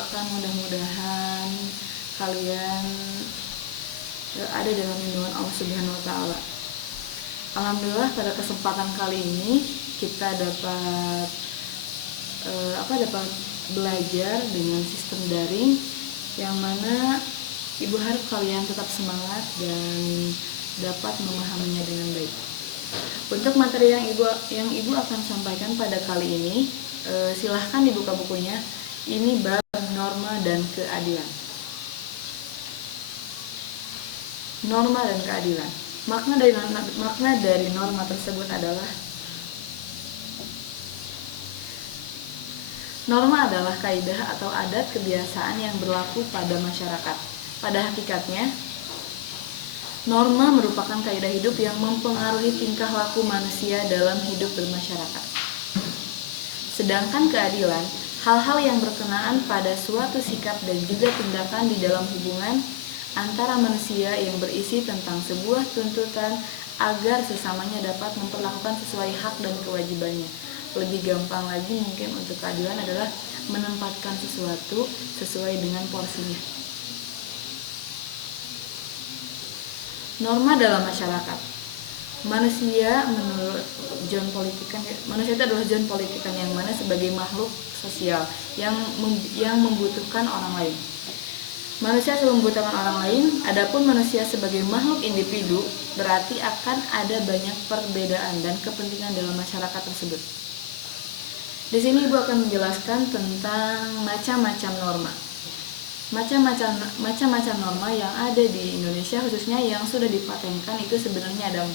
doakan mudah-mudahan kalian ada dalam lindungan Allah Subhanahu wa taala. Alhamdulillah pada kesempatan kali ini kita dapat belajar dengan sistem daring, yang mana Ibu harap kalian tetap semangat dan dapat memahaminya dengan baik. Untuk materi yang Ibu akan sampaikan pada kali ini, silahkan dibuka bukunya. Ini bab norma dan keadilan. Norma dan keadilan. Makna dari norma tersebut adalah norma adalah kaidah atau adat kebiasaan yang berlaku pada masyarakat. Pada hakikatnya, norma merupakan kaidah hidup yang mempengaruhi tingkah laku manusia dalam hidup bermasyarakat. Sedangkan keadilan, hal-hal yang berkenaan pada suatu sikap dan juga tindakan di dalam hubungan antara manusia yang berisi tentang sebuah tuntutan agar sesamanya dapat memperlakukan sesuai hak dan kewajibannya. Lebih gampang lagi mungkin untuk keadilan adalah menempatkan sesuatu sesuai dengan porsinya. Norma dalam masyarakat. Manusia menurut John Politikan, manusia itu adalah John Politikan, yang mana sebagai makhluk sosial yang membutuhkan orang lain. Manusia selalu membutuhkan orang lain. Adapun manusia sebagai makhluk individu berarti akan ada banyak perbedaan dan kepentingan dalam masyarakat tersebut. Di sini Ibu akan menjelaskan tentang macam-macam norma. Macam-macam norma yang ada di Indonesia, khususnya yang sudah dipatenkan, itu sebenarnya ada 4.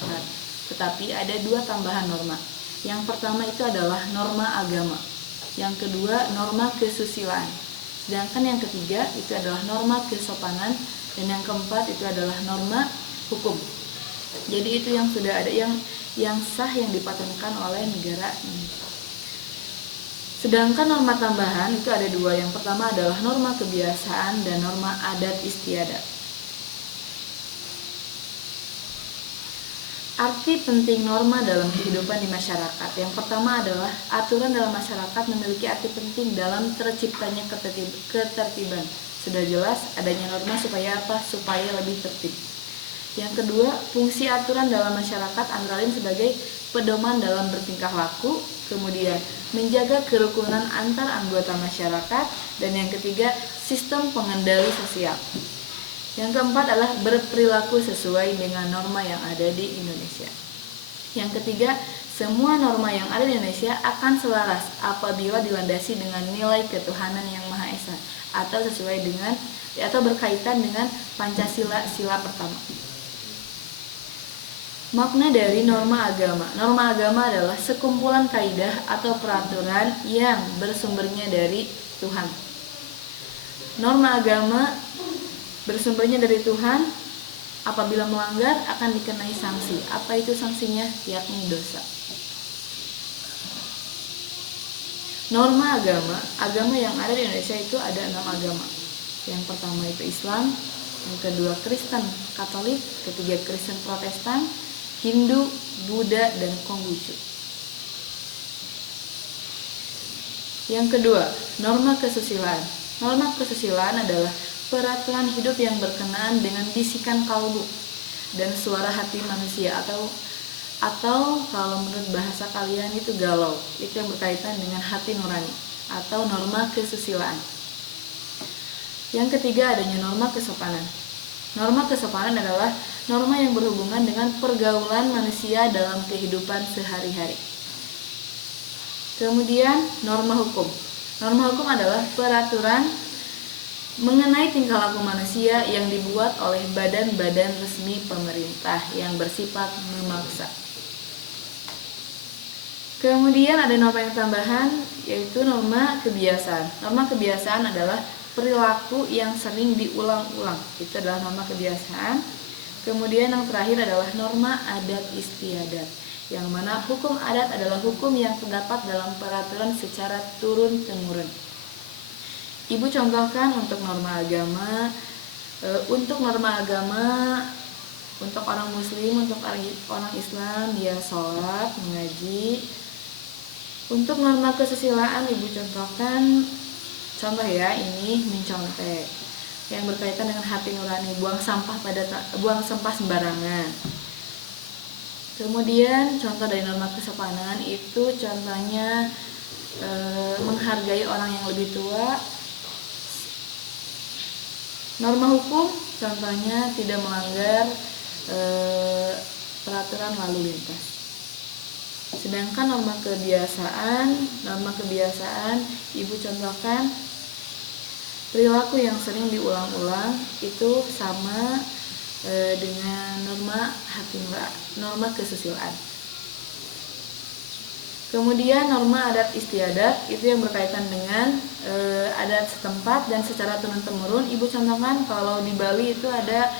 Tetapi ada 2 tambahan norma. Yang pertama itu adalah norma agama. Yang kedua norma kesusilaan. Sedangkan yang ketiga itu adalah norma kesopanan, dan yang keempat itu adalah norma hukum. Jadi itu yang sudah ada, yang sah, yang dipatenkan oleh negara ini. Sedangkan norma tambahan itu ada 2. Yang pertama adalah norma kebiasaan dan norma adat istiadat. Arti penting norma dalam kehidupan di masyarakat. Yang pertama adalah aturan dalam masyarakat memiliki arti penting dalam terciptanya ketertiban. Sudah jelas adanya norma supaya apa? Supaya lebih tertib. Yang kedua, fungsi aturan dalam masyarakat antara lain sebagai pedoman dalam bertingkah laku, kemudian menjaga kerukunan antar anggota masyarakat, dan yang ketiga, sistem pengendali sosial. Yang keempat adalah berperilaku sesuai dengan norma yang ada di Indonesia. Yang ketiga, semua norma yang ada di Indonesia akan selaras apabila dilandasi dengan nilai ketuhanan yang Maha Esa, atau sesuai dengan atau berkaitan dengan Pancasila, sila pertama. Makna dari norma agama. Norma agama adalah sekumpulan kaidah atau peraturan yang bersumbernya dari Tuhan. Norma agama bersumbernya dari Tuhan. Apabila melanggar akan dikenai sanksi. Apa itu sanksinya? Yakni dosa. Norma agama yang ada di Indonesia itu ada 6 agama. Yang pertama itu Islam, yang kedua Kristen Katolik, ketiga Kristen Protestan, Hindu, Buddha, dan Konghucu. Yang kedua, norma kesusilaan. Norma kesusilaan adalah peraturan hidup yang berkenaan dengan bisikan kalbu dan suara hati manusia, atau kalau menurut bahasa kalian itu galau. Itu yang berkaitan dengan hati nurani atau norma kesusilaan. Yang ketiga adanya norma kesopanan. Norma kesopanan adalah norma yang berhubungan dengan pergaulan manusia dalam kehidupan sehari-hari. Kemudian norma hukum. Norma hukum adalah peraturan mengenai tingkah laku manusia yang dibuat oleh badan-badan resmi pemerintah yang bersifat memaksa. Kemudian ada norma yang tambahan, yaitu norma kebiasaan. Norma kebiasaan adalah perilaku yang sering diulang-ulang. Itu adalah norma kebiasaan. Kemudian yang terakhir adalah norma adat istiadat, yang mana hukum adat adalah hukum yang terdapat dalam peraturan secara turun-temurun. Ibu contohkan untuk norma agama. Untuk norma agama, untuk orang muslim, untuk orang Islam, dia sholat, mengaji. Untuk norma kesusilaan, ibu contohkan Contoh ya, ini mencontek yang berkaitan dengan hati nurani, buang sampah sembarangan. Kemudian contoh dari norma kesopanan itu contohnya menghargai orang yang lebih tua. Norma hukum contohnya tidak melanggar peraturan lalu lintas. Sedangkan norma kebiasaan Ibu contohkan perilaku yang sering diulang-ulang itu sama dengan norma kesusilaan. Kemudian norma adat istiadat itu yang berkaitan dengan adat setempat dan secara turun-temurun. Ibu contohkan kalau di Bali itu ada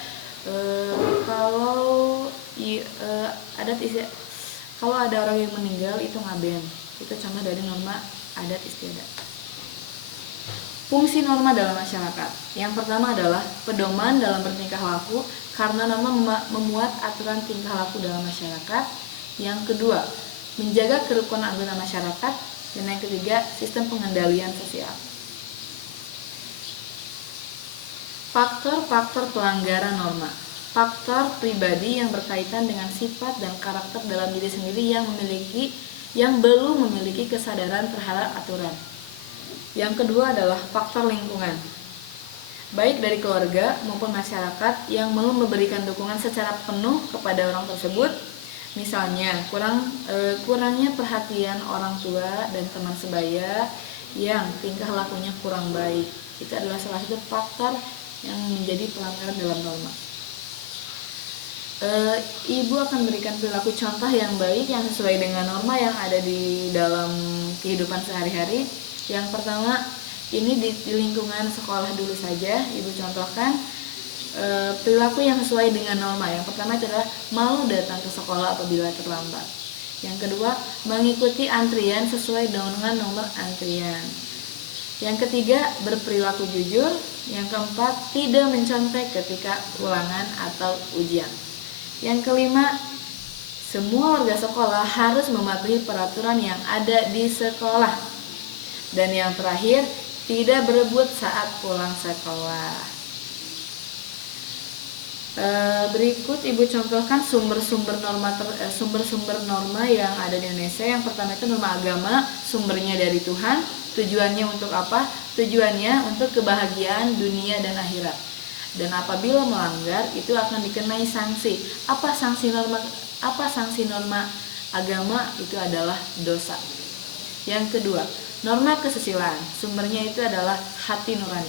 adat istiadat, kalau ada orang yang meninggal itu ngaben. Itu contoh dari norma adat istiadat. Fungsi norma dalam masyarakat. Yang pertama adalah pedoman dalam bertingkah laku, karena norma memuat aturan tingkah laku dalam masyarakat. Yang kedua, menjaga kerukunan anggota masyarakat. Dan yang ketiga, sistem pengendalian sosial. Faktor-faktor pelanggaran norma. Faktor pribadi yang berkaitan dengan sifat dan karakter dalam diri sendiri yang belum memiliki kesadaran terhadap aturan. Yang kedua adalah faktor lingkungan, baik dari keluarga maupun masyarakat yang belum memberikan dukungan secara penuh kepada orang tersebut. Misalnya kurangnya perhatian orang tua dan teman sebaya yang tingkah lakunya kurang baik. Itu adalah salah satu faktor yang menjadi pelanggaran dalam norma. Ibu akan berikan perilaku contoh yang baik yang sesuai dengan norma yang ada di dalam kehidupan sehari-hari. Yang pertama, ini di lingkungan sekolah dulu saja. Ibu contohkan perilaku yang sesuai dengan norma. Yang pertama adalah malu datang ke sekolah apabila terlambat. Yang kedua, mengikuti antrian sesuai dengan nomor antrian. Yang ketiga, berperilaku jujur. Yang keempat, tidak mencontek ketika ulangan atau ujian. Yang kelima, semua warga sekolah harus mematuhi peraturan yang ada di sekolah. Dan yang terakhir, tidak berebut saat pulang sekolah. Berikut Ibu contohkan sumber-sumber norma yang ada di Indonesia. Yang pertama itu norma agama, sumbernya dari Tuhan. Tujuannya untuk apa? Tujuannya untuk kebahagiaan dunia dan akhirat. Dan apabila melanggar itu akan dikenai sanksi. Apa sanksi norma agama? Itu adalah dosa. Yang kedua, norma kesusilaan, sumbernya itu adalah hati nurani.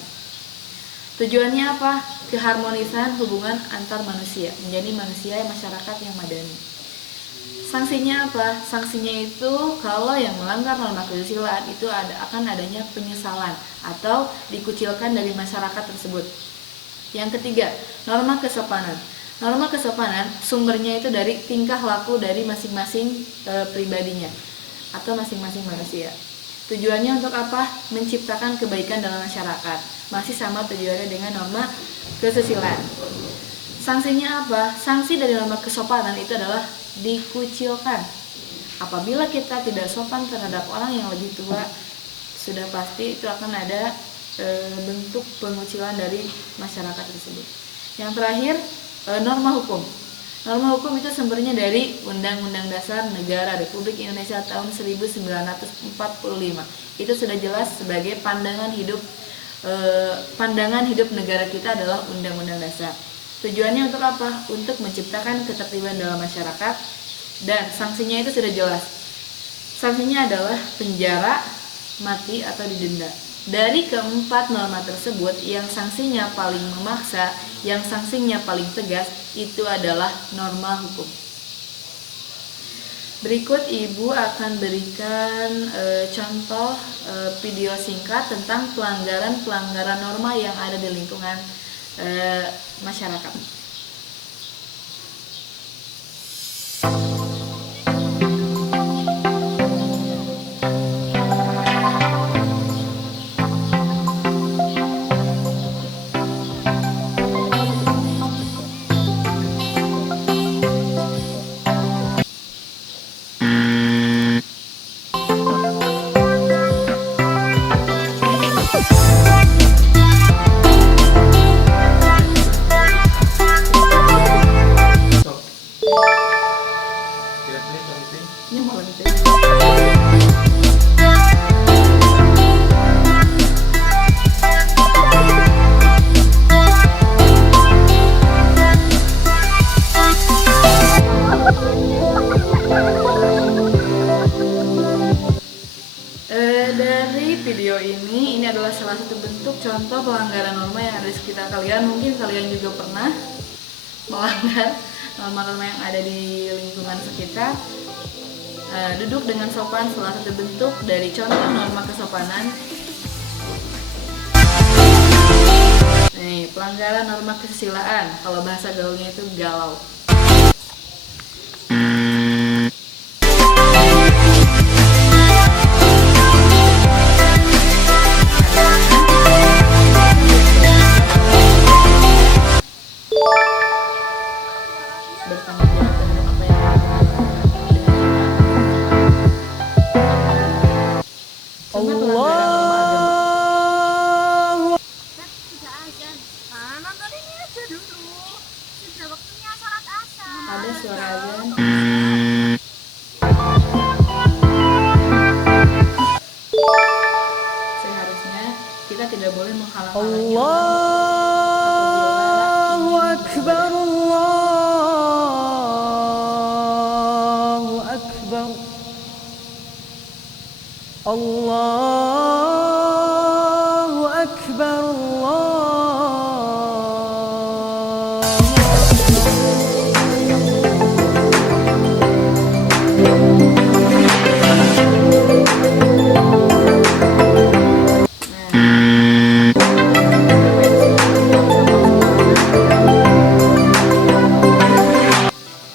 Tujuannya apa? Keharmonisan hubungan antar manusia, menjadi manusia masyarakat yang madani. Sanksinya apa? Sanksinya itu kalau yang melanggar norma kesusilaan itu akan adanya penyesalan atau dikucilkan dari masyarakat tersebut. Yang ketiga, norma kesopanan. Norma kesopanan sumbernya itu dari tingkah laku dari masing-masing pribadinya atau masing-masing manusia. Tujuannya untuk apa? Menciptakan kebaikan dalam masyarakat. Masih sama tujuannya dengan norma kesusilaan. Sanksinya apa? Sanksi dari norma kesopanan itu adalah dikucilkan. Apabila kita tidak sopan terhadap orang yang lebih tua, sudah pasti itu akan ada bentuk pengucilan dari masyarakat tersebut. Yang terakhir, norma hukum. Norma hukum itu sumbernya dari Undang-Undang Dasar Negara Republik Indonesia tahun 1945. Itu sudah jelas sebagai pandangan hidup negara kita adalah Undang-Undang Dasar. Tujuannya untuk apa? Untuk menciptakan ketertiban dalam masyarakat, dan sanksinya itu sudah jelas. Sanksinya adalah penjara, mati, atau didenda. Dari keempat norma tersebut, yang sanksinya paling memaksa, yang sanksinya paling tegas, itu adalah norma hukum. Berikut Ibu akan berikan contoh video singkat tentang pelanggaran norma yang ada di lingkungan masyarakat. contoh pelanggaran norma yang ada di sekitar kalian. Mungkin kalian juga pernah melanggar norma-norma yang ada di lingkungan sekitar. Duduk dengan sopan salah satu bentuk dari contoh norma kesopanan. Nih, pelanggaran norma kesusilaan, kalau bahasa gaulnya itu galau. Bertanggung jawab terhadap apa yang sama pelanggaran norma agama. Sudah azan. Nonton ini aja dulu. Sudah waktunya sholat asar. Ada suara azan. Seharusnya kita tidak boleh menghalang-halangi Allahu Akbar, Allahu Akbar, Allahu Akbar,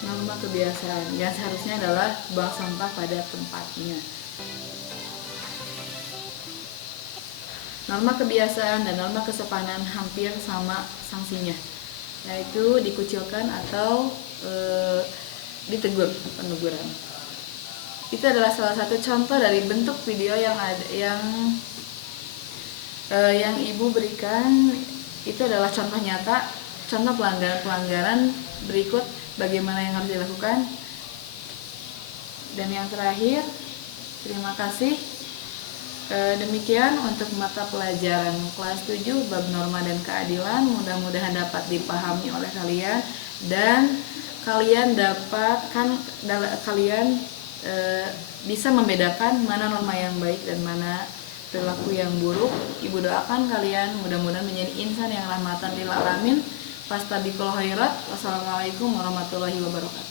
Norma kebiasaan yang seharusnya adalah buang sampah pada tempatnya. Norma kebiasaan dan norma kesopanan hampir sama sanksinya, yaitu dikucilkan atau ditegur, peneguran. Itu adalah salah satu contoh dari bentuk video yang ada yang ibu berikan. Itu adalah contoh nyata, contoh pelanggaran berikut bagaimana yang harus dilakukan. Dan yang terakhir, terima kasih. Demikian untuk mata pelajaran kelas 7 bab norma dan keadilan. Mudah-mudahan dapat dipahami oleh kalian dan kalian bisa membedakan mana norma yang baik dan mana perilaku yang buruk. Ibu doakan kalian mudah-mudahan menjadi insan yang rahmatan lil alamin. Fastabiqul khairat. Wassalamualaikum warahmatullahi wabarakatuh.